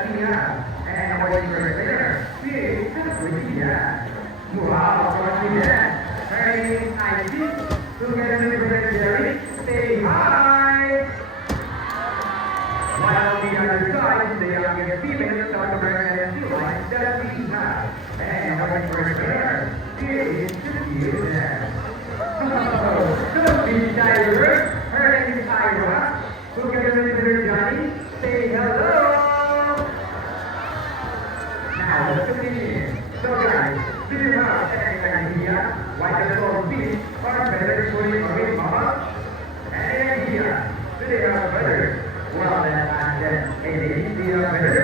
And what you were there, see, wow, confident, turning ID, together with Jerry, say hi. While on the other side, the youngest female start to burn and feel like that we have. And what you were there, is you there. Oh, don't be shy, her name is Ira, together with her Johnny, say hello. Now, let's continue. So guys, do you have any idea why the small fish are better swimming away from us? Any idea? Do they are better? Well, then answer, is they are better?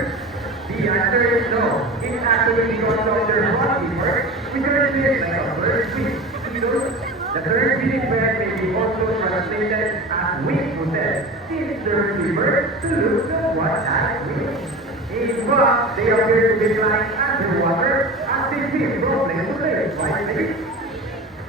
The answer is no. It's actually because of their body work, which are shaped like a bird wing. The third Finnish word may be also translated as wing footed, since the river to look somewhat like wings. In fact, they appear to be flying underwater as they swim from place to place, right?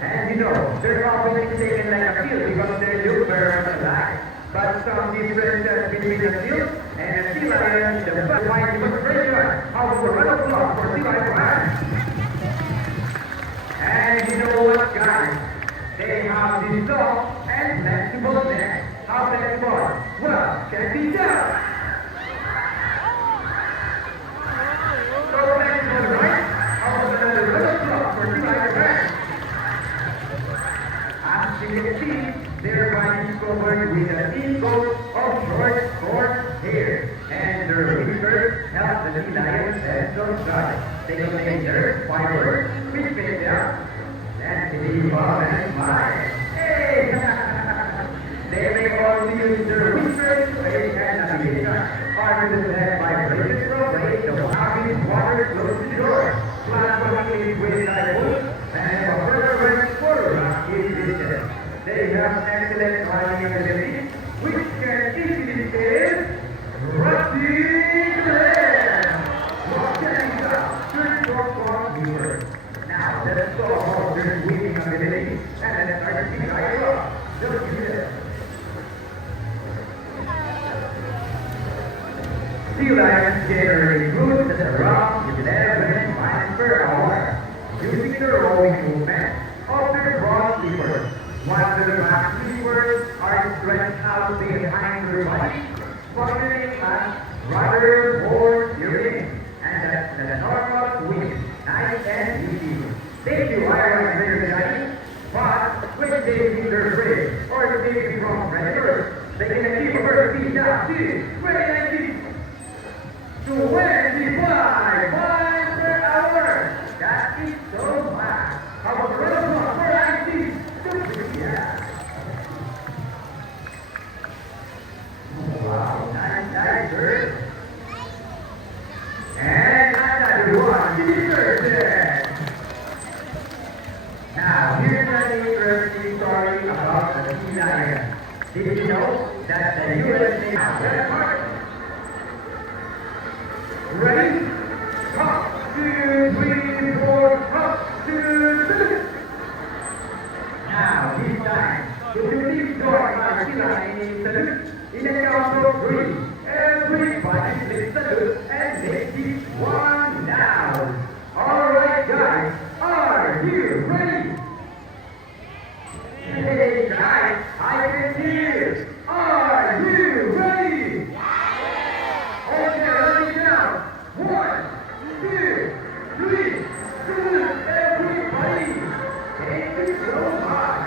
And you know, they're often taken like a seal because they look very much alike. But some differences between the seal and the sea lion, the first white demonstration of the run of blood for sea lion. And you know what, guys? They have this soft and flexible neck. How flexible? Well, check this out. As you can see, their body is covered with a thin coat of short hair, and their whiskers help the sea lion sense of sight. They contain nerve fibers which make them sensitive and smile. Hey! They may also use their whiskers to aid and navigation. Part of the head vibrations propagate the having water close to shore. Plus, communicate with typhoons and a further for rocky distance. They have excellent flying ability, which can easily sail rocky land. What can be done? Search for viewers. Now, let's go about their swimming ability and let's start to see Ira. Just do this. Sea lions generally cruise at around 11 miles per hour, using the rowing movement of their broad flippers. While the back flippers are stretched out behind their body, functioning as rather more steering, and that's the normal swim, nice and easy. They do iron very shiny, but when they meet their prey or they become predators, they can keep a bird feet down to 25 miles per hour. That is so much. How about the rest of us? Where I see? Wow, nice bird. And another one. Deserted. Now, here's an interesting story about the sea lion. Did you know that the U.S. Navy ready? Up, 2, 3, 4, up, 2, 3. Now, this time, if you keep going our sea lion in salute, in a count of 3, everybody please salute and make this one down. Alright guys, are you ready? Hey guys, I can hear. Are you ready? Okay, let me count. 1, 2, 3, salute everybody. Thank you so much.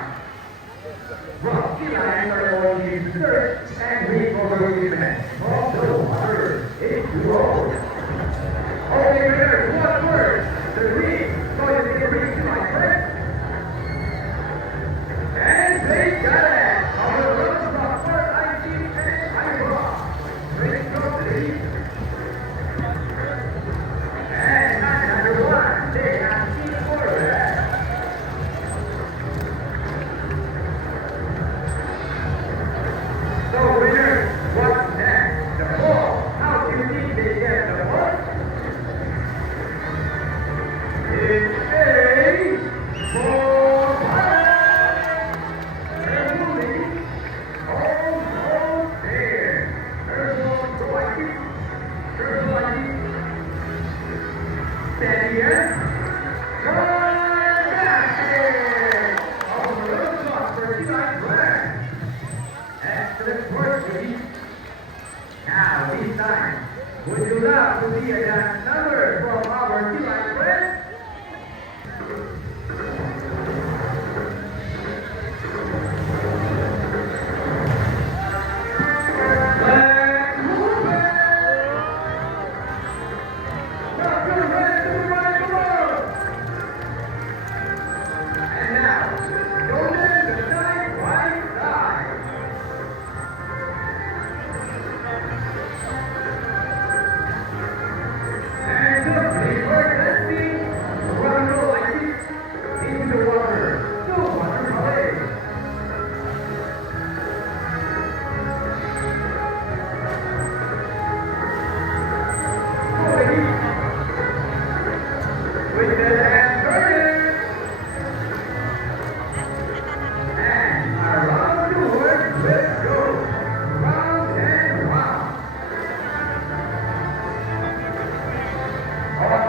Well, sea lions are only to search and reap over women from the water. It's gross. Steady and fantastic! Oh, a little shot for Eli Black. Excellent work, Lee. Now, this time, would you love to see a dance number from our Eli Black?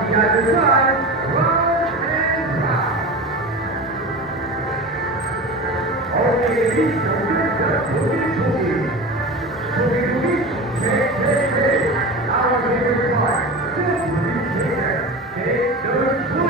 The other side, round and round. Okay,